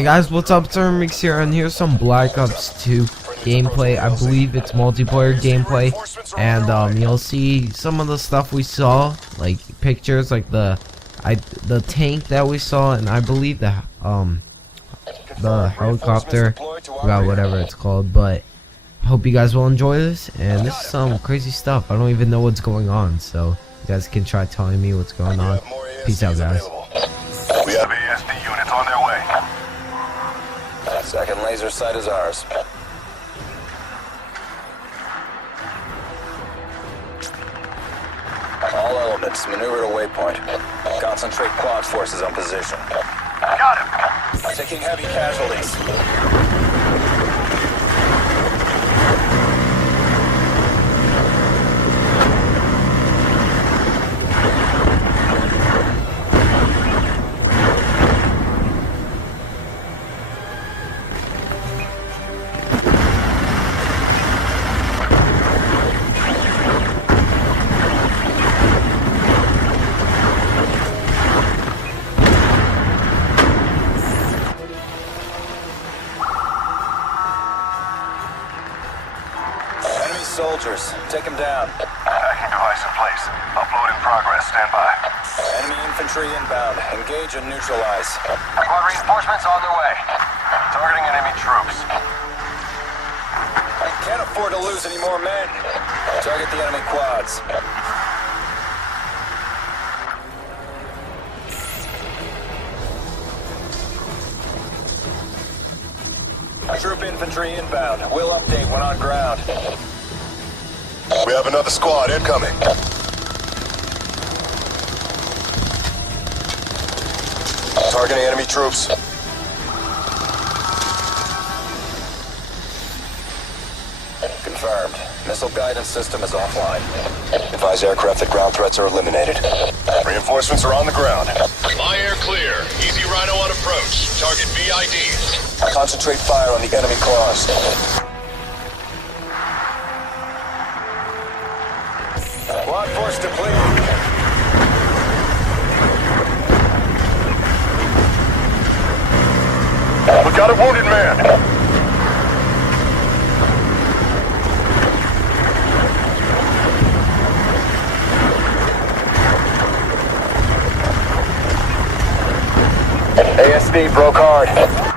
Hey guys, what's up? Mix here, and here's some Black Ops 2 gameplay. I believe it's multiplayer gameplay, and you'll see some of the stuff we saw, like pictures, like the tank that we saw, and I believe the helicopter, forgot whatever it's called. But I hope you guys will enjoy this, and this is some crazy stuff. I don't even know what's going on, so you guys can try telling me what's going on. Peace out, guys. We have ASD units on their way. Second laser sight is ours. All elements, maneuver to waypoint. Concentrate quad forces on position. Got him. Taking heavy casualties. Soldiers, take them down. Hacking device in place. Upload in progress. Stand by. Enemy infantry inbound. Engage and neutralize. Squad reinforcements on their way. Targeting enemy troops. I can't afford to lose any more men. Target the enemy quads. Troop infantry inbound. We'll update when on ground. We have another squad incoming. Targeting enemy troops. Confirmed. Missile guidance system is offline. Advise aircraft that ground threats are eliminated. Reinforcements are on the ground. My air clear. Easy Rhino on approach. Target VIDs. Concentrate fire on the enemy claws. Quad force depleted. We got a wounded man. ASD broke hard.